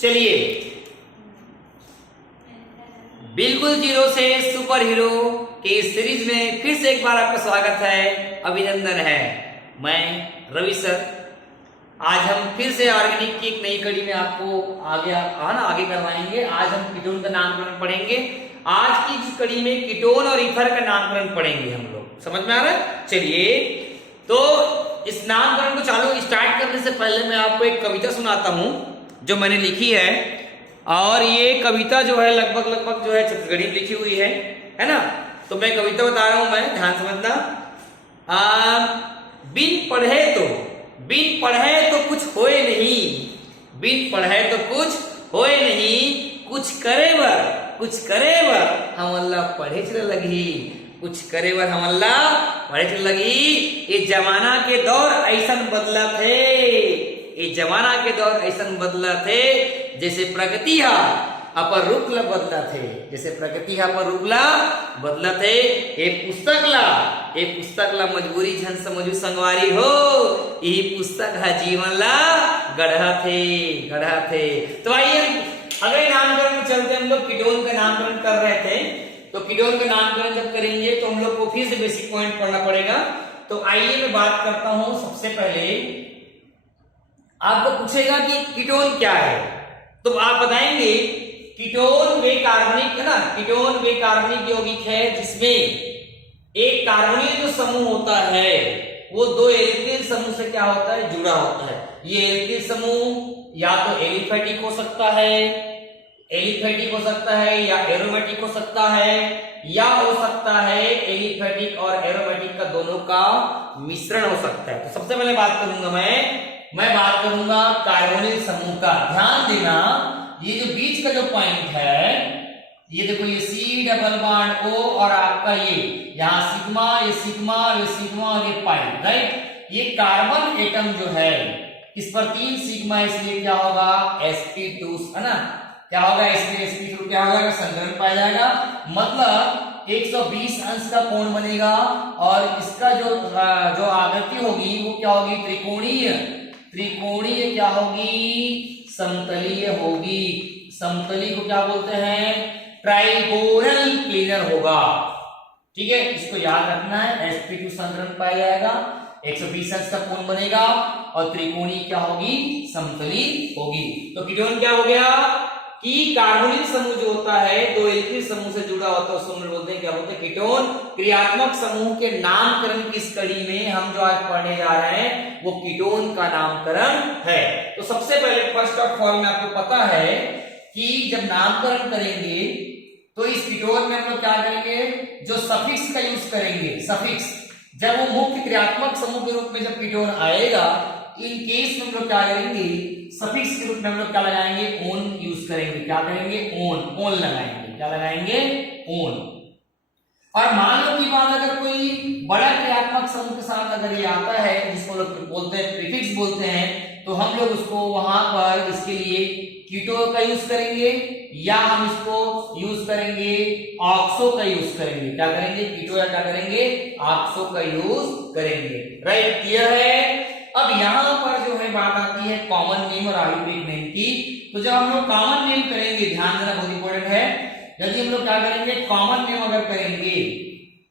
चलिए, बिल्कुल जीरो से सुपर हीरो के इस सीरीज में फिर से एक बार आपका स्वागत है, अभिनंदन है। मैं रवि सर। आज हम फिर से ऑर्गेनिक की एक नई कड़ी में आपको आगे करवाएंगे। आज हम कीटोन का नामकरण पढ़ेंगे। आज की इस कड़ी में कीटोन और ईथर का नामकरण पढ़ेंगे हम लोग। समझ में आ रहा है? चलिए, तो इस नामकरण को चालू स्टार्ट करने से पहले मैं आपको एक कविता सुनाता हूं जो मैंने लिखी है। और ये कविता जो है लगभग जो है छत्तीसगढ़ी में लिखी हुई है ना। तो मैं कविता बता रहा हूं, मैं ध्यान समझना। बिन पढ़े तो कुछ होए नहीं, बिन पढ़े तो कुछ होए नहीं, कुछ करे बर हम अल्लाह पढ़े चले लगी, कुछ करे बर हम अल्लाह पढ़े चले लगी। ये जमाना के दौर ऐसन बदला थे, ये जमाना के दौर ऐसन बदला थे, जैसे प्रगति हा अपर रुकला बदला थे, जैसे प्रगति हा अपर रुकला बदला थे। ये पुस्तक ला मजबूरी झन समझू संगवारी हो, यही पुस्तक हा जीवन ला गढ़ा थे। तो आइए अगले नामकरण में चलते। हम लोग कीटोन का नामकरण कर रहे थे, तो कीटोन का नामकरण जब करेंगे तो हम लोग को फिर से बेसिक पॉइंट पढ़ना पड़ेगा। तो आइए मैं बात करता हूं। सबसे पहले आपको पूछेगा कि कीटोन क्या है, तो आप बताएंगे कीटोन वे कार्बनिक है ना। कीटोन वे कार्बनिक यौगिक है जिसमें एक कार्बोनिल जो समूह होता है वो दो एल्किल समूह से क्या होता है, जुड़ा होता है। ये एल्किल समूह या तो एलिफेटिक हो सकता है या एरोमेटिक हो सकता है, या हो सकता है एलिफेटिक और एरोमेटिक का दोनों का मिश्रण हो सकता है। तो सबसे पहले बात करूंगा मैं बात करूंगा कार्बोनिल समूह का। ध्यान देना, ये जो बीच का जो पॉइंट है, ये देखो, ये C डबल बॉन्ड O और आपका ये यहाँ सिग्मा और ये पाई, राइट। ये कार्बन एटम जो है इस पर 3 सिग्मा, इसलिए क्या होगा, sp2 है ना। क्या होगा, sp2 क्या होगा, संकरण पाया जाएगा। मतलब 120 अंश का कोण बनेगा और इसका जो आकृति होगी वो क्या होगी, त्रिकोणीय क्या होगी, समतलीय होगी। समतली को क्या बोलते हैं, ट्राइगोनल प्लेनर होगा। ठीक है, इसको याद रखना है। sp2 संकरण पाया जाएगा, 120 अंश का कोण बनेगा और त्रिकोणीय क्या होगी, समतली होगी। तो कीटोन क्या हो गया कि कार्बोनिल समूह जो होता है दो एल्किल समूह से जुड़ा होता है, उसको हम बोलते हैं, क्या बोलते हैं, कीटोन। क्रियात्मक समूह के नामकरण की इस कड़ी में हम जो आज पढ़ने जा रहे हैं वो कीटोन का नामकरण है। तो सबसे पहले फर्स्ट ऑफ ऑल में आपको पता है कि जब नामकरण करेंगे तो इस कीटोन में हम लोग क्या करेंगे, जो सफिक्स का यूज करेंगे। सफिक्स जब वो मुख्य क्रियात्मक समूह के रूप में जब कीटोन आएगा, इन केस में हम लोग क्या करेंगे, सफिक्स के रूप में हम लोग क्या लगाएंगे, ओन यूज करेंगे। क्या करेंगे, ओन लगाएंगे। क्या लगाएंगे, ओन। और मान लो की बात, अगर कोई बड़ा क्रियात्मक समूह के साथ अगर ये आता है, जिसको लोग बोलते हैं प्रीफिक्स बोलते हैं, तो हम लोग उसको वहां पर इसके लिए कीटो का यूज करेंगे, या हम इसको यूज करेंगे ऑक्सो का यूज करेंगे। क्या करेंगे, कीटो या क्या करेंगे, ऑक्सो का यूज करेंगे। राइट, क्लियर है। अब यहां पर जो है बात आती है कॉमन नेम और आर्बिट्रेरी नेम की। तो जब हम लोग कॉमन नेम करेंगे, ध्यान देना बहुत इंपॉर्टेंट है। यदि हम लोग क्या करेंगे, कॉमन नेम अगर करेंगे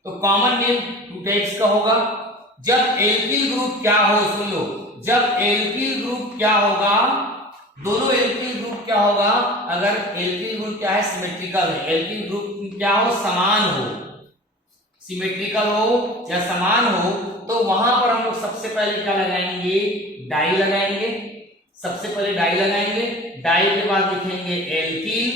तो कॉमन नेम 2 टाइप्स का होगा। जब एल्किल ग्रुप क्या हो, सुन लो, जब एल्किल ग्रुप क्या होगा, दोनों एल्किल ग्रुप क्या होगा, अगर एल्किल ग्रुप क्या है, सिमेट्रिकल है, एल्किल ग्रुप क्या हो, समान हो, सिमेट्रिकल हो या समान हो, तो वहां पर हम लोग सबसे पहले क्या लगाएंगे, डाई लगाएंगे। सबसे पहले डाई लगाएंगे, डाई के बाद लिखेंगे एल्किल,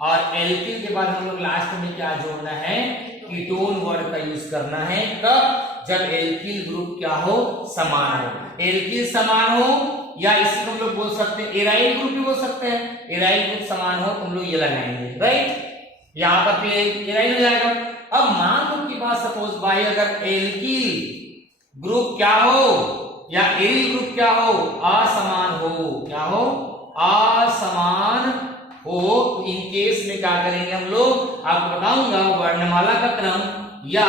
और एल्किल के बाद हम लोग लास्ट में क्या जोड़ना है, कीटोन वर्ड का यूज करना है। कब, जब एल्किल ग्रुप क्या हो, समान हो। एल्किल समान हो, या इसको हम लोग बोल सकते हैं एराइल ग्रुप भी बोल सकते हैं। एराइल ग्रुप समान हो तो हम लोग ये लगाएंगे, राइट। यहां पर फिर एराइल हो जाएगा। अब मान लो की बात, सपोज भाई अगर एल्किल ग्रुप क्या हो या एरिल ग्रुप क्या हो, असमान हो, क्या हो, असमान हो, तो इन केस में क्या करेंगे हम लोग, आपको बताऊंगा वर्णमाला का क्रम, या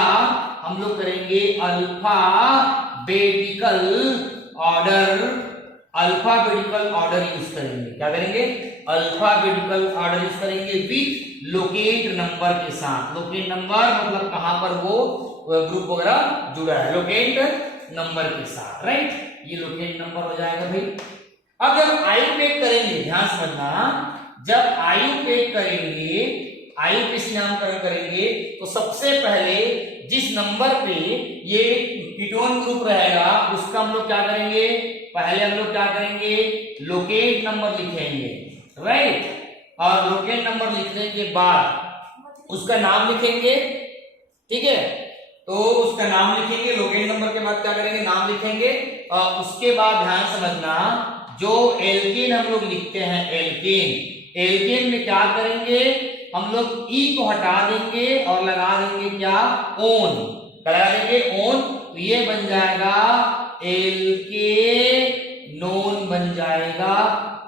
हम लोग करेंगे alphabetical order alphabetical order use करेंगे। क्या करेंगे? अल्फाबेटिकल ऑर्डर यूज करेंगे विथ लोकेट नंबर के साथ। लोकेट नंबर मतलब कहां पर वो ग्रुप वगैरह जुड़ा है, लोकेट नंबर के साथ, राइट। ये लोकेट नंबर हो जाएगा भाई। अब जब आयु पेड करेंगे, ध्यान समझना, जब आयु पेड करेंगे, आयु पे नामकरण करेंगे तो सबसे पहले जिस नंबर पे ये कीटोन ग्रुप रहेगा उसका हम लोग क्या करेंगे? पहले हम लोग क्या करेंगे? लोकेट नंबर लिखेंगे, राइट। और लोकेट नंबर लिखने के बाद उसका नाम लिखेंगे, ठीक है। तो उसका नाम लिखेंगे, लोकेट नंबर के बाद क्या करेंगे? नाम लिखेंगे। और उसके बाद ध्यान समझना, जो एल्केन हम लोग लिखते हैं, एल्केन में क्या करेंगे? हम लोग ई को हटा देंगे और लगा देंगे क्या? ओन। लगा देंगे ओन, तो ये बन जाएगा एल्केनोन बन जाएगा।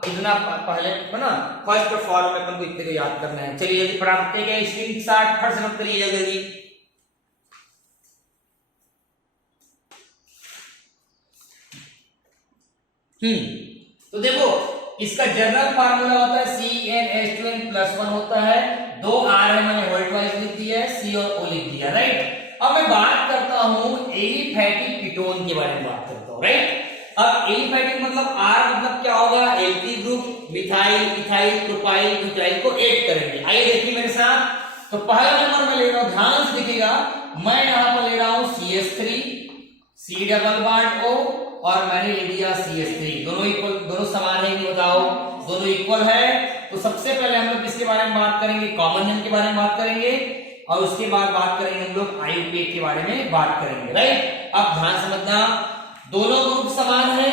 इतना पहले है ना, फर्स्ट फॉर्म में अपन को इतने को याद करना है। चलिए यदि प्राप्त किए गए स्क्रीनशॉट फट से मत करिए जल्दी। तो देखो इसका जनरल फार्मूला होता है CnH2n+1 होता है। 2 R है, मैंने वोल्ट वाइज लिख दिया है, C और O लिख दिया, राइट। अब मैं बात करता हूं एलिफैटिक कीटोन के बारे में बात करता हूं, राइट। अब एलिफैटिक मतलब R मतलब क्या होगा? एल्की group methyl, ethyl, propyl, butyl को ऐड करेंगे। आइए देखिए मेरे साथ। तो पहला नंबर मैं ले रहा हूं, ध्यान से देखिएगा, मैं यहां पर ले रहा हूं CH3, C double bond O, और मैंने ले लिया CH3। दोनों इक्वल, दोनों समान है कि बताओ? दोनों इक्वल है। तो सबसे पहले हम लोग किसके बारे में बात करेंगे? कॉमन नेम के बारे में बात करेंगे, और उसके बाद बात करेंगे हम लोग आयुपेक के बारे में बात करेंगे, राइट। अब ध्यान समझना, दोनों ग्रुप समान है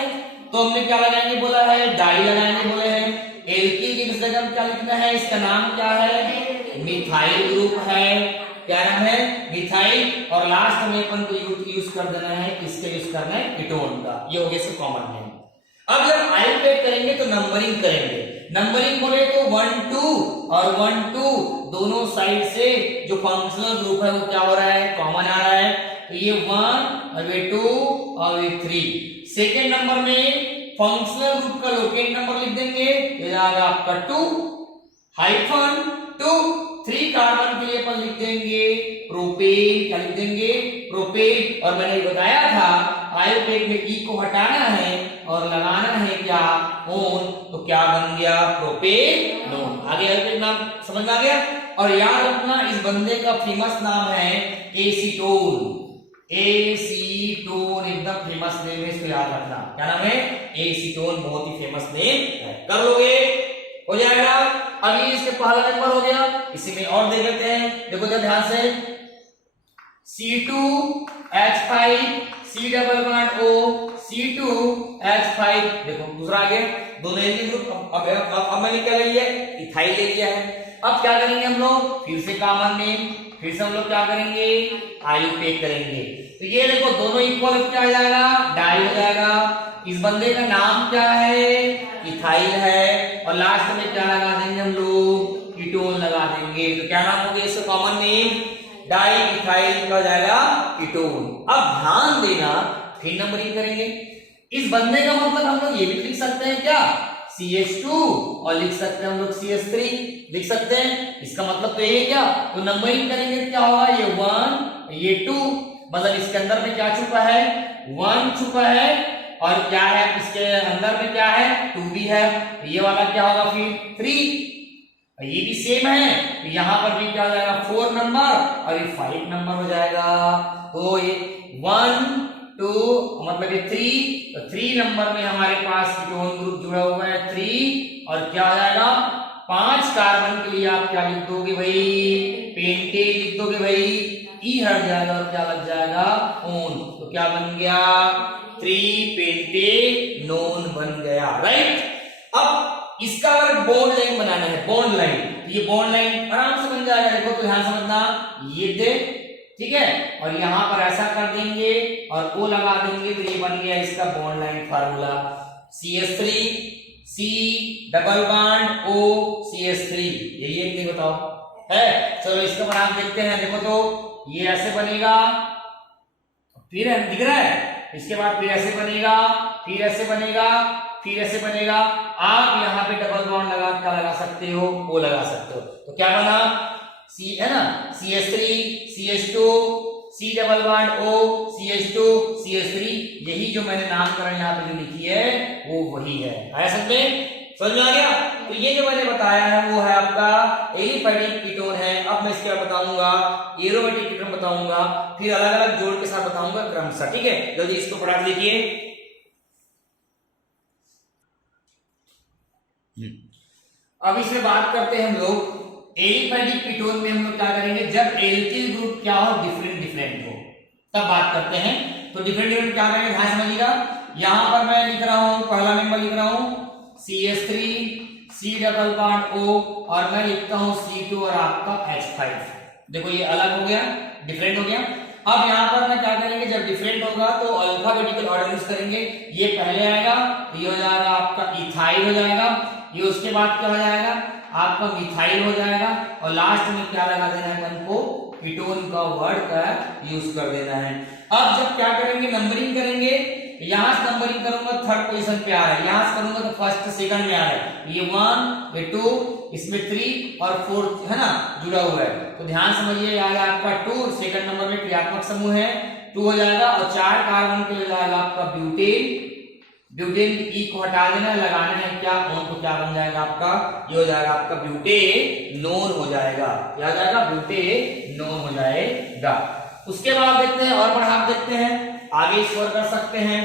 तो हमने क्या लगाएंगे बोला है? डाई लगाएंगे बोले हैं। एल्की की जगह क्या लिखना है? इसका नाम क्या है? मिथाइल ग्रुप है। क्या नाम है? मिथाइल। और लास्ट में अपन को यूज कर देना है, किसके यूज करना है? कीटोन का। ये हो गया इसका कॉमन नेम। अब जब आयुपेक करेंगे तो नंबरिंग करेंगे। नंबरिंग बोले तो 1 2 और 1 2 दोनों साइड से जो फंक्शनल ग्रुप है वो क्या हो रहा है? कॉमन आ रहा है। तो ये 1 और ये 2 और ये 3। सेकेंड नंबर में फंक्शनल ग्रुप का लोकेट नंबर लिख देंगे, ये जाएगा आपका 2 हाइफन 2। 3 कार्बन के लिए अपन लिख देंगे प्रोपेन। क्या लिख देंगे? प्रोपेन। और मैंने बताया था आयुपेक में ई को हटाना है और लगाना है क्या? ओन। तो क्या बन गया? प्रोपेनोन। आगे आयुपेक नाम समझ में आ गया। और याद रखना, इस बंदे का फेमस नाम है एसीटोन। एसीटोन एकदम फेमस नेम है, इसको याद रखना। क्या नाम है? एसीटोन, बहुत ही फेमस नेम है। कर लोगे? हो जाएगा। अभी इसके पहला नंबर हो गया, इसी में और देख लेते हैं। देखो जरा ध्यान से, C2H5 C double bond O C2H5। देखो दूसरा आगे, दोनों एल्की ग्रुप। अब मैंने क्या ले लिया? इथाइल ले लिया है। अब क्या करेंगे हम लोग? फिर से कॉमन नेम, फिर से हम लोग क्या करेंगे? आयुपेक करेंगे। तो ये देखो दोनों इक्वल क्या हो जाएगा? डाई हो जाएगा। इस बंदे का नाम क्या है? इथाइल है। और लास्ट में क्या लगा देंगे हम लोग? कीटोन लगा देंगे। तो क्या नाम हो गया इसका? कॉमन नेम डाई इथाइल का हो जाएगा कीटोन। अब ध्यान देना, फिर नंबरिंग करेंगे। इस बंदे का मतलब हम लोग ये भी लिख सकते हैं क्या? CH2 और लिख सकते हैं हम लोग CH3 लिख सकते हैं। इसका मतलब तो ये क्या? तो नंबरिंग करेंगे क्या होगा? ये 1 ये 2, मतलब इसके अंदर में क्या छुपा है? 1 छुपा है। और क्या है इसके अंदर में? क्या है? 2 भी है। ये वाला क्या होगा फिर? 3। ये भी सेम है, तो यहां पर भी क्या हो जाएगा? 4 नंबर और ये 5 नंबर हो जाएगा। तो ये 1 2 मतलब ये 3, तो 3 नंबर में हमारे पास कीटोन ग्रुप जुड़ा हुआ है 3। और क्या हो जाएगा? 5 कार्बन के लिए आप क्या लिख दोगे भाई? पेंटेन लिख दोगे भाई। ई हट जाएगा और क्या लग जाएगा? ओन। तो क्या बन गया? 3 पेंटेनोन बन गया, राइट। अब इसका अगर बॉन्ड लाइन बनाना है, बॉन्ड लाइन, तो ये बॉन्ड लाइन आराम से बन जाएगा। देखो तो ध्यान समझना, ये दे, ठीक है, और यहां पर ऐसा कर देंगे और ओ लगा देंगे, तो ये बन गया इसका bond line formula. CH3 C double bond O CH3। यही एक नहीं बताओ है? चलो इसका बनाम देखते हैं। देखो तो ये ऐसे बनेगा, फिर दिख रहा है, इसके बाद फिर ऐसे बनेगा, फिर ऐसे बनेगा, फिर ऐसे बनेगा। आप यहाँ पे डबल बॉन्ड लगा क्या लगा सकते हो, वो लगा सकते हो। तो क्या बना, सी है ना, CH3 CH2 C double bond O CH2 CH3, यही जो मैंने नामकरण यहाँ पे जो लिखी है वो वही है। आया समझ में, समझ में आ गया। तो ये जो मैंने बताया है वो है आपका एलिफैटिक कीटोन है। अब मैं इसके बाद बताऊंगा एरोमेटिक कीटोन बताऊंगा, फिर अलग अलग जोड़ के साथ बताऊंगा क्रमशः। ठीक है, जल्दी इसको पढ़ा देखिए। अब इसमें बात करते हैं हम लोग एलिफैटिक कीटोन में। हम लोग क्या करेंगे, जब एल्किल ग्रुप क्या हो, डिफरेंट डिफरेंट हो, तब बात करते हैं। तो डिफरेंट डिफरेंट क्या करेंगे, ध्यान समझिएगा। यहां पर मैं लिख रहा हूं, पहला नंबर लिख रहा हूं CH3 C double bond O, और मैं लिखता हूं C2 और आपका H5। देखो ये अलग हो गया, डिफरेंट हो गया। अब यहां पर मैं क्या करेंगे, जब डिफरेंट होगा तो अल्फाबेटिकल ऑर्डर यूज करेंगे। ये पहले आएगा, ये हो जाएगा आपका इथाइल हो जाएगा, ये उसके बाद क्या हो जाएगा आपका मिथाइल हो जाएगा, और लास्ट में क्या लगा देना है अपन को, कीटोन का वर्ड का यूज कर देना है। अब जब क्या करेंगे, नंबरिंग करेंगे, यहां से नंबरिंग करूंगा थर्ड पोजीशन पे आ रहा है, यहां से करूंगा तो फर्स्ट सेकंड में आ रहा है। ये 1 ये 2 इसमें 3 और 4 है ना जुड़ा हुआ है। तो ध्यान समझिए, आएगा आपका 2, सेकंड नंबर में क्रियात्मक समूह है 2 हो जाएगा, और 4 कार्बन के लिए जाएगा आपका ब्यूटेन। ब्यूटेन की ई को हटा देना, लगाना है क्या ऑन, तो क्या बन जाएगा आपका, ये हो जाएगा आपका ब्यूटेनोन हो जाएगा। क्या हो जाएगा, ब्यूटेनोन हो जाएगा। उसके बाद देखते हैं और बढ़ा देखते हैं, आगे स्कोर कर सकते हैं।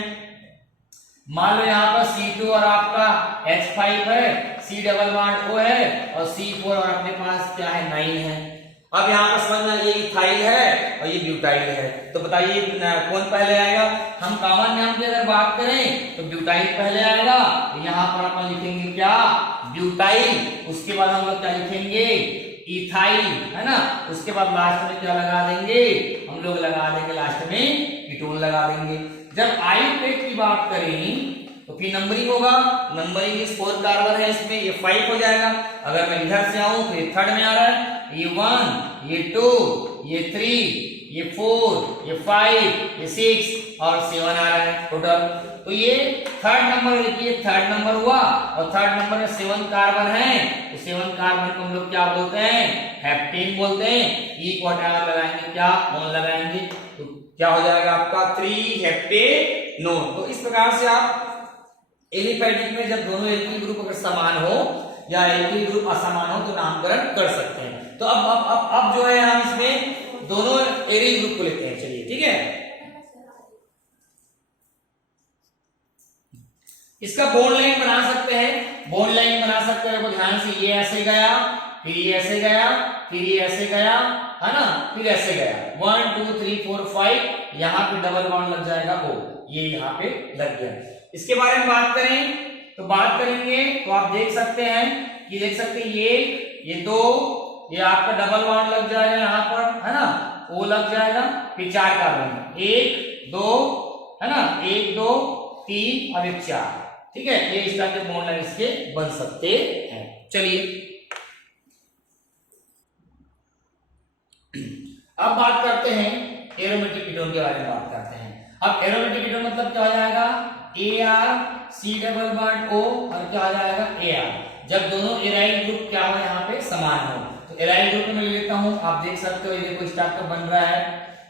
मान लो यहाँ पर C2 और आपका H5 है, C डबल बॉन्ड O है, और C4 और अपने पास क्या है 9 है। अब यहाँ पर समझना, ये इथाइल है और ये ब्यूटाइल है। तो बताइए कौन पहले आएगा। हम कॉमन नाम की अगर बात करें तो ब्यूटाइल पहले आएगा, तो यहाँ पर अपन लिखेंगे क्या, ब्यूटाइल। उसके बाद हम लोग क्या लिखेंगे, इथाइल, है ना। उसके बाद लास्ट में क्या लगा देंगे, हम लोग लगा देंगे लास्ट में कीटोन लगा देंगे। जब आयुर्वेद की बात करें तो फिर नंबरिंग होगा, नंबरिंग इस 4 कार्बन है, इसमें ये 5 हो जाएगा। अगर मैं इधर से आऊं तो ये थर्ड में आ रहा है, ये 1 ये 2 ये 3 ये 4 ये 5 ये 6 और 7 आ रहा है टोटल। तो ये थर्ड नंबर देखिए, थर्ड नंबर हुआ, और थर्ड नंबर में 7 कार्बन है, तो 7 कार्बन को हम लोग क्या बोलते हैं, हेप्टेन बोलते हैं। ई को हटा लगाएंगे क्या, ऑन लगाएंगे, तो क्या हो जाएगा आपका 3 हेप्टेनोन। तो इस प्रकार से आप एलिफैटिक में जब दोनों एल्किल ग्रुप अगर समान हो या एल्किल ग्रुप असमान हो तो नामकरण कर सकते हैं। तो अब जो है हम इसमें दोनों एरिल ग्रुप को लेते हैं, चलिए ठीक है। इसका बॉन्ड लाइन बना सकते हैं, बॉन्ड लाइन बना सकते हैं। ध्यान से, ये ऐसे गया, फिर ये ऐसे गया, फिर ये ऐसे गया, है ना, फिर ऐसे गया 1 2 3 4 5, यहाँ पे डबल बॉन्ड लग जाएगा O, ये यहाँ पे लग गया। इसके बारे में बात करें तो बात करेंगे तो आप देख सकते हैं, ये देख सकते हैं, ये 2, ये आपका डबल बॉन्ड लग जाएगा यहाँ पर, है ना, O लग जाएगा, फिर 4 कार्बन 1 2, है ना, 1 2 3 और 1 4, ठीक है। ये इस तरह के बॉन्ड लाइन इसके बन सकते हैं। चलिए अब बात करते हैं एरोमेटिक कीटोन के बारे में बात करते हैं। अब एरोमेटिक कीटोन मतलब क्या हो जाएगा, AR C double bond O, और क्या हो जाएगा AR, जब दोनों एराइल ग्रुप क्या हो यहाँ पे समान हो। तो एराइल ग्रुप में लेता हूँ, आप देख सकते हो, ये देखो इस टाइप का बन रहा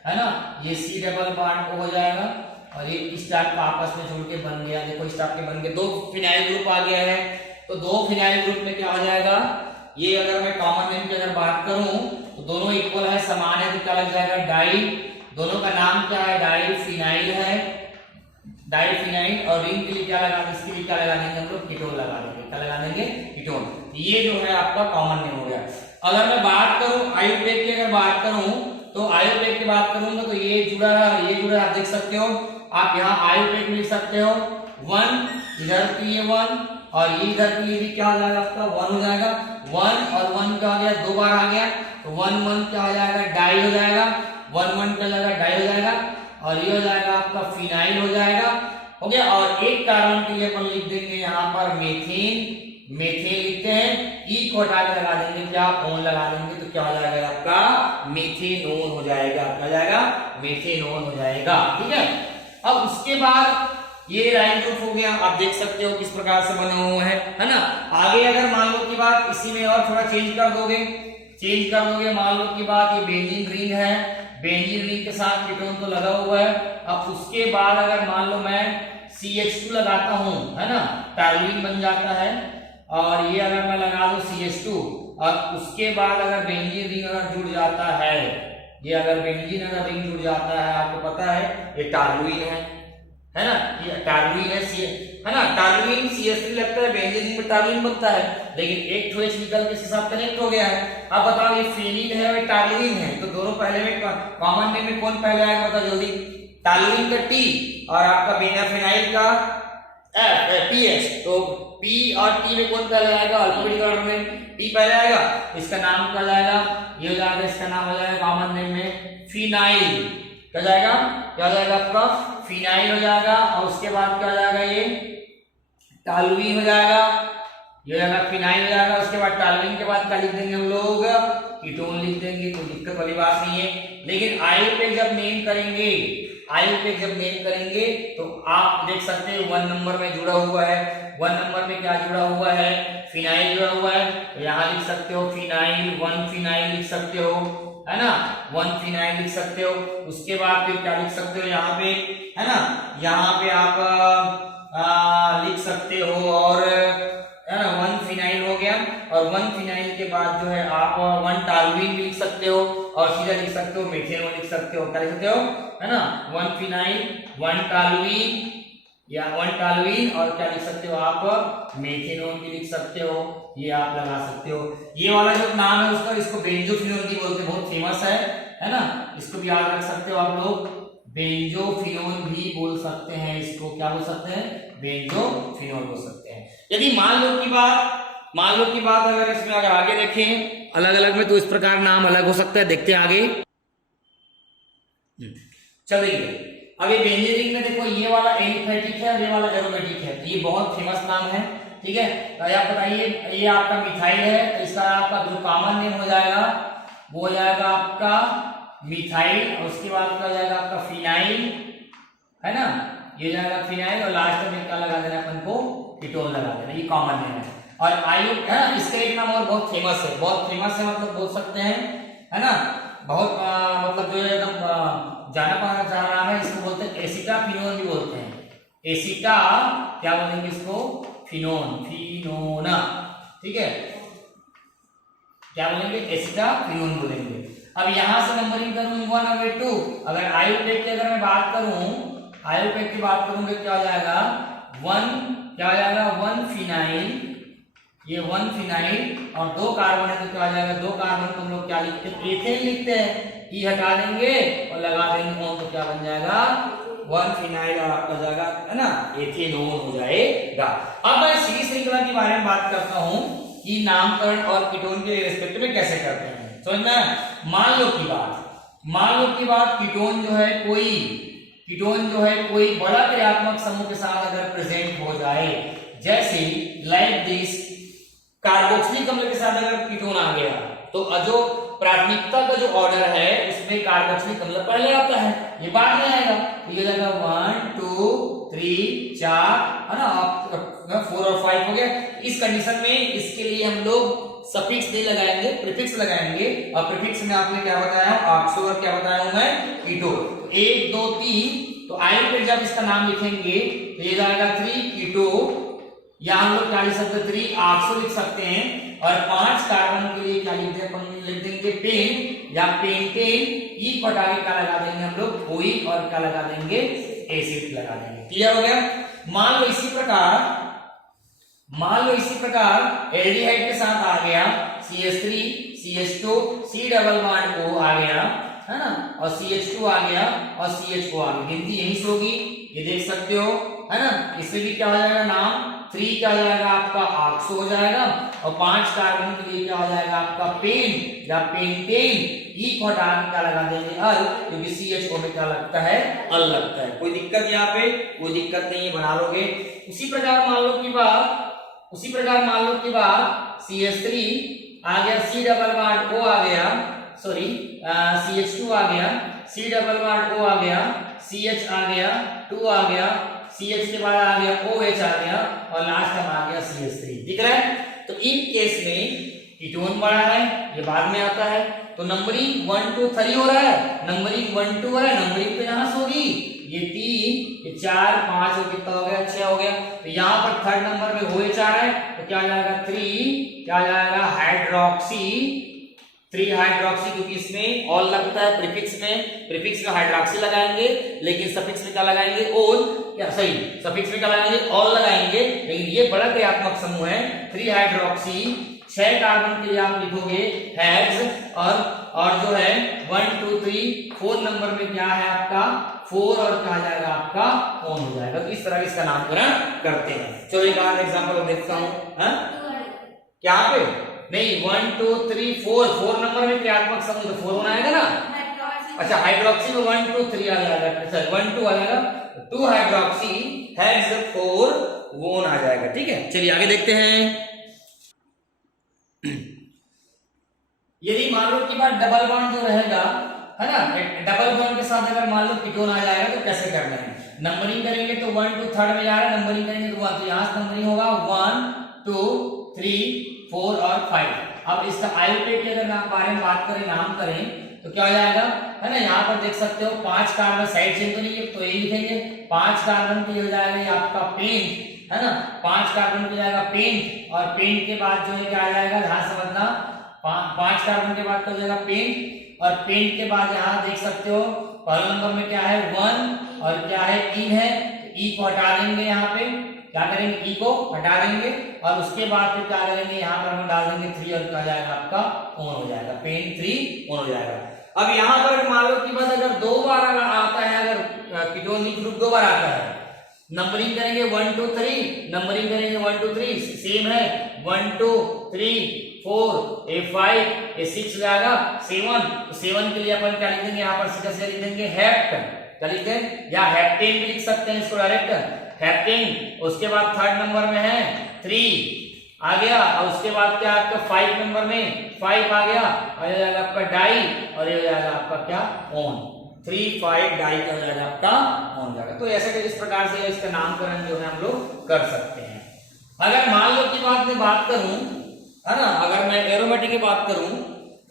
है ना, ये C डबल बॉन्ड O हो जाएगा, और ये इस टाइप का आपस में जुड़ के बन गया, देखो इस टाइप के बन गए, 2 फिनाइल ग्रुप आ गया है। तो 2 फिनाइल ग्रुप में क्या हो जाएगा, ये अगर मैं कॉमन नेम की अगर बात करूं तो दोनों इक्वल है, समान है, तो क्या लग जाएगा डाई। दोनों का नाम क्या है, डाई फिनाइल है, डाई फिनाइल। और रिंग के लिए क्या लगा, इसके लिए क्या लगा देंगे हम लोग, कीटोन लगा देंगे। क्या लगा देंगे, कीटोन। ये जो है आपका कॉमन नेम हो गया। अगर मैं बात करूं आयुर्वेद की अगर बात करूं तो आयुर्वेद की बात करूंगा तो ये जुड़ा है, ये जुड़ा है, आप देख सकते हो। आप यहाँ आयुर्वेद में लिख सकते हो 1, इधर के लिए 1, और ये इधर के लिए भी क्या हो जाएगा आपका 1 हो जाएगा। 1 और 1 क्या हो गया, 2 बार आ गया, तो 1 1 क्या हो जाएगा, डाई हो जाएगा। 1 1 क्या हो जाएगा, डाई हो जाएगा, और ये हो जाएगा आपका फिनाइल हो जाएगा, हो गया। और एक कार्बन के लिए अपन लिख देंगे यहाँ पर मेथेन, मेथेन लिखते हैं, ई को हटा के लगा देंगे क्या, ओन लगा देंगे, तो क्या हो जाएगा आपका मेथेनोन हो जाएगा। क्या हो जाएगा, मेथेनोन हो जाएगा, ठीक है। अब उसके बाद ये लाइन ग्रुप हो गया, आप देख सकते हो किस प्रकार से बने हुए हैं, है ना। आगे अगर मान लो की बात इसी में और थोड़ा चेंज कर दोगे, मान लो की बात ये बेंजीन रिंग है, बेंजीन रिंग के साथ कीटोन तो लगा हुआ है। अब उसके बाद अगर मान लो मैं CH2 लगाता हूं, है ना, टॉल्यूइन बन जाता है। और ये अगर मैं लगा दूं CH2 और उसके बाद अगर बेंजीन रिंग अगर जुड़ जाता है, ये अगर बेंजीन अगर रिंग जुड़ जाता है, आपको पता है ये टॉल्यूइन है ना, ये टॉल्यूइन है ना, टॉल्यूइन CH3 लगता है, बेंजीन रिंग में टॉल्यूइन बनता है, लेकिन एक ठो H निकल के इसके साथ कनेक्ट हो गया है। अब बताओ ये फेनिल है और टॉल्यूइन है, तो दोनों पहले में कॉमन नेम में कौन पहले आएगा बताओ जल्दी। टॉल्यूइन का T और आपका बेनाफिनाइल का PH, तो P और T में कौन पहले आएगा, अल्फाबेटिक ऑर्डर में P पहले आएगा, इसका नाम क्या जाएगा, ये हो जाएगा, इसका नाम हो जाएगा कॉमन नेम में फिनाइल। क्या जाएगा, क्या जाएगा आपका फिनाइल हो जाएगा। और उसके बाद क्या हो जाएगा, ये टॉल्यूइन हो जाएगा, ये हो जाएगा फिनाइल हो जाएगा। उसके बाद टॉल्यूइन के बाद क्या लिख देंगे हम लोग, कीटोन लिख देंगे, कोई दिक्कत वाली बात नहीं है। लेकिन आयुर्वेद जब नेम करेंगे, आयुर्वेद जब नेम करेंगे तो आप देख सकते हैं 1 नंबर में जुड़ा हुआ है, 1 नंबर में क्या जुड़ा हुआ है, फिनाइल जुड़ा हुआ है, तो यहाँ लिख सकते हो फिनाइल, 1 फिनाइल लिख सकते हो, है ना, 1 फिनाइल लिख सकते हो। उसके बाद फिर क्या लिख सकते हो यहाँ पे, है ना, यहाँ पे आप लिख सकते हो, और है ना 1 फिनाइल हो गया। और 1 फिनाइल के बाद जो है आप 1 टॉल्यूइन भी लिख सकते हो, और सीधा लिख सकते हो मेथेनॉल लिख सकते हो, क्या लिख सकते हो, है ना, 1 फिनाइल 1 टॉल्यूइन या 1 टॉल्यूइन, और क्या लिख सकते हो आप मेथेनॉल भी लिख सकते हो, ये आप लगा सकते हो। ये वाला जो नाम है उसका, इसको बेंजोफिनोल भी बोलते हैं, बहुत फेमस है ना, इसको भी याद रख सकते हो आप लोग, बेंजोफिनोल भी बोल सकते हैं, इसको क्या बोल सकते हैं, बेंजोफिनोल बोल सकते हैं। यदि मान लो की बात अगर इसमें अगर आगे देखें अलग अलग में, तो इस प्रकार नाम अलग हो सकता है, देखते हैं आगे। चलिए अभी बेंजीन रिंग में देखो, ये वाला एलिफेटिक है और ये वाला एरोमेटिक है, तो ये बहुत फेमस नाम है, ठीक है। तो आप बताइए, ये आपका मिथाइल है, तो इसका आपका जो कॉमन नेम हो जाएगा वो हो जाएगा आपका मिथाइल, और उसके बाद क्या हो जाएगा आपका फिनाइल, है ना, ये जाएगा फिनाइल, और लास्ट में क्या लगा देना अपन को, कीटोन लगा देना, ये कॉमन नेम है। और आयु है ना, इसका एक नाम और बहुत फेमस है, मतलब बोल सकते हैं, है ना, बहुत मतलब जो एकदम जाना नाम है, इसको बोलते हैं एसिटाफिनोन भी बोलते हैं, एसिटा क्या बोलेंगे इसको, फिनोना, ठीक है, क्या बोलेंगे, एसिटाफिनोन बोलेंगे। अब यहां से नंबरिंग करूं 1 और 2, अगर आयुर्वेद की अगर मैं बात करूं, आयुर्वेद की बात करूंगा क्या हो जाएगा, 1 फिनाइल, ये 1 फिनाइल और 2 कार्बन है, तो क्या हो जाएगा, 2 कार्बन को हम लोग क्या लिखते हैं, एथेन लिखते हैं, ई हटा देंगे और लगा देंगे ओन, तो क्या बन जाएगा 1 फिनाइल, और आपका जाएगा, है ना, एथेनोन हो जाएगा। अब मैं सीरीज श्रृंखला के बारे में बात करता हूं कि नामकरण और कीटोन के रिस्पेक्ट में कैसे करते हैं, समझ में। मान लो की बात कीटोन जो है कोई बड़ा क्रियात्मक समूह के साथ अगर प्रेजेंट हो जाए, जैसे लाइक दिस, कार्बोक्सिलिक अम्ल के साथ अगर कीटोन आ गया, तो जो प्राथमिकता का जो ऑर्डर है उसमें कार्बोक्सिलिक अम्ल पहले आता है, ये बाद में आएगा, तो ये जाएगा 1 2 3 4, है ना, 4 और 5 हो गया। इस कंडीशन में इसके लिए हम लोग सफिक्स नहीं लगाएंगे, प्रीफिक्स लगाएंगे, और प्रीफिक्स में आपने क्या बताया, ऑक्सो, और क्या बताया हूं मैं, कीटो, 1 2 3, तो आयुर्वेद जब इसका नाम लिखेंगे तो ये जाएगा 3 कीटो, या हम लोग क्या लिख सकते हैं, 3 ऑक्सो लिख सकते हैं, और 5 कार्बन के लिए क्या लिख देंगे पेन या पेंटेन, ई को हटा के क्या लगा देंगे हम लोग, ओई, और क्या लगा देंगे, एसिड लगा देंगे। क्लियर हो गया। मान लो इसी प्रकार एल्डिहाइड के साथ आ गया CH3 CH2 C double bond O आ गया, है ना, और CH2 आ गया और CH4 आ गया, गिनती यहीं से होगी, ये देख सकते हो, है ना। इससे भी क्या हो जाएगा नाम, 3 क्या हो जाएगा आपका ऑक्सो हो जाएगा, और 5 कार्बन के लिए क्या हो जाएगा आपका पेन या पेंटेन, ई को हटा के क्या लगा देंगे अल, क्योंकि CHO में क्या लगता है, अल लगता है। कोई दिक्कत यहाँ पे, कोई दिक्कत नहीं, बना लोगे। उसी प्रकार मान लो की बात CH3 आ गया, C डबल बॉन्ड O आ गया, सॉरी CH2 आ गया, C डबल बॉन्ड O आ गया, CH आ गया, 2 आ गया, CH के बाद आ गया OH आ गया और लास्ट में आ गया CH3। दिख रहा है? तो इन केस में कीटोन बड़ा है, ये बाद में आता है, तो नंबरिंग 1 2 3 हो रहा है, नंबरिंग 1 2 हो रहा है, नंबरिंग पे यहाँ से होगी ये 3 ये 4 5 और कितना हो गया 6 हो गया। तो यहाँ पर थर्ड नंबर में OH आ रहा है तो क्या आ जाएगा 3, क्या आ जाएगा हाइड्रोक्सी 3 हाइड्रोक्सी, क्योंकि इसमें ऑल लगता है प्रीफिक्स में हाइड्रोक्सी लगाएंगे, लेकिन सफिक्स में क्या लगाएंगे ऑल, क्या सही सफिक्स में क्या लगाएंगे ऑल लगाएंगे, लेकिन ये बड़ा क्रियात्मक समूह है 3 हाइड्रोक्सी। 6 कार्बन के लिए आप लिखोगे हेक्स और जो है 1 2 3 4 नंबर में क्या है आपका 4 और क्या जाएगा आपका ऑन हो जाएगा। तो इस तरह इसका नामकरण करते हैं। चलो एक और एग्जांपल देखता हूं। क्या पे नहीं 1 2 3 4 नंबर में क्रियात्मक समूह तो 4 होना आएगा ना। अच्छा हाइड्रोक्सी में 1 2 3 आ जाएगा, सर 1 2 आ जाएगा, 2 हाइड्रोक्सी हेक्स 4 वोन आ जाएगा। ठीक है, चलिए आगे देखते हैं। यदि मान लो कि बात डबल बॉन्ड जो रहेगा है ना, डबल बॉन्ड के साथ अगर मान लो कीटोन आ जाएगा तो कैसे करना है। नंबरिंग करेंगे तो 1 2 थर्ड में जा रहा है, नंबरिंग करेंगे तो 1, तो यहाँ से नंबरिंग होगा 1 2 3 4 और 5। अब इसका आयुपेट के अगर बारे में बात करें, नाम करें तो क्या हो जाएगा है ना, यहाँ पर देख सकते हो 5 कार्बन साइड चेन तो नहीं है तो ये लिखेंगे 5 कार्बन के लिए हो जाएगा ये आपका पेंट है ना, 5 कार्बन पे जाएगा पेंट और पेंट के बाद जो है क्या आ जाएगा ध्यान समझना, 5 कार्बन के बाद हो जाएगा पेंट और पेंट के बाद यहाँ देख सकते हो पहले नंबर में क्या है 1 और क्या है ई है, ई को हटा देंगे, यहाँ पे क्या करेंगे ई को हटा देंगे और उसके बाद फिर क्या करेंगे यहाँ पर हम डाल देंगे 3 और क्या जाएगा आपका ऑन हो जाएगा, पेंट 3 ऑन हो जाएगा। अब यहाँ पर मान लो कि बस अगर 2 बार अगर आता है, अगर कीटोन ग्रुप 2 बार आता है, नंबरिंग करेंगे 1 2 3, नंबरिंग करेंगे 1 2 3 सेम है 1 2 3 4 ए 5 ए 6 जाएगा 7, तो 7 के लिए अपन क्या लिख देंगे यहाँ पर सीधा सीधा लिख देंगे हेप्टेन, क्या लिख दें या हेप्टेन भी लिख सकते हैं इसको डायरेक्ट हेप्टेन। उसके बाद थर्ड नंबर में है 3 आ गया और उसके बाद क्या आपका 5 नंबर में 5 आ गया और ये जाएगा आपका डाई और ये जाएगा आपका क्या ऑन, 3 5 डाई का जाएगा आपका ऑन जाएगा। तो ऐसे इस प्रकार से इसका नामकरण जो है हम लोग कर सकते हैं। अगर मान लो की बात करूं है ना, अगर मैं एरोमेटिक की बात करूं,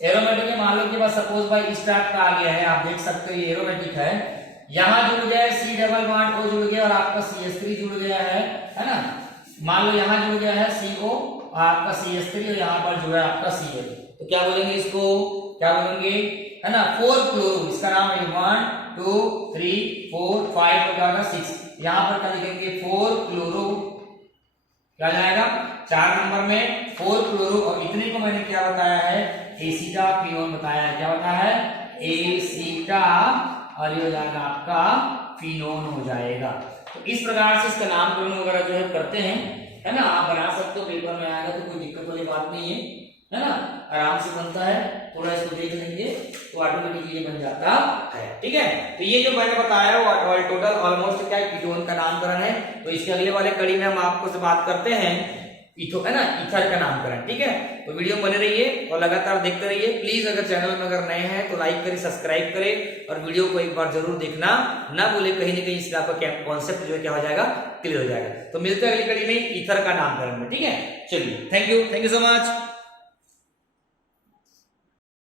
एरोमेटिक में मान लो कि बस सपोज भाई इस टाइप का आ गया है, आप देख सकते हो ये एरोमेटिक है, यहां जुड़ गया है C डबल बॉन्ड O जुड़ गया और आपका CH3 जुड़ गया है ना, मान लो यहां जुड़ गया है CO और आपका CH3 और यहां पर जुड़ा है आपका Cl, तो क्या बोलेंगे इसको, क्या बोलेंगे है ना 4 क्लोरो, इसका नाम है 1 2 3 4 5 और क्या होगा 6, यहां पर क्या लिखेंगे 4 क्लोरो, क्या जाएगा 4 नंबर में 4 क्लोरो और इतने को मैंने क्या बताया है एसीटा फिनोन बताया है, क्या बताया है एसीटा और ये हो जाएगा आपका फिनोन हो जाएगा। तो इस प्रकार से इसका नामकरण वगैरह जो है करते हैं है ना, आप बना सकते हो, पेपर में आएगा तो कोई दिक्कत वाली बात नहीं है ना, आराम से बनता है, थोड़ा इसको देख लेंगे तो ऑटोमेटिकली बन जाता है। ठीक है, तो ये जो मैंने बताया वो टोटल ऑलमोस्ट क्या कीटोन का नामकरण है। तो इसके अगले वाले कड़ी में हम आपको से बात करते हैं इथो है ना ईथर का नामकरण। ठीक है, तो वीडियो बने रहिए और लगातार देखते रहिए। प्लीज अगर चैनल में अगर नए हैं तो लाइक करें, सब्सक्राइब करें और वीडियो को एक बार जरूर देखना ना भूले, कहीं ना कहीं इसका आपका कॉन्सेप्ट जो है क्या हो जाएगा क्लियर हो जाएगा। तो मिलते हैं अगली कड़ी में ईथर का नामकरण में। ठीक है, चलिए थैंक यू सो मच।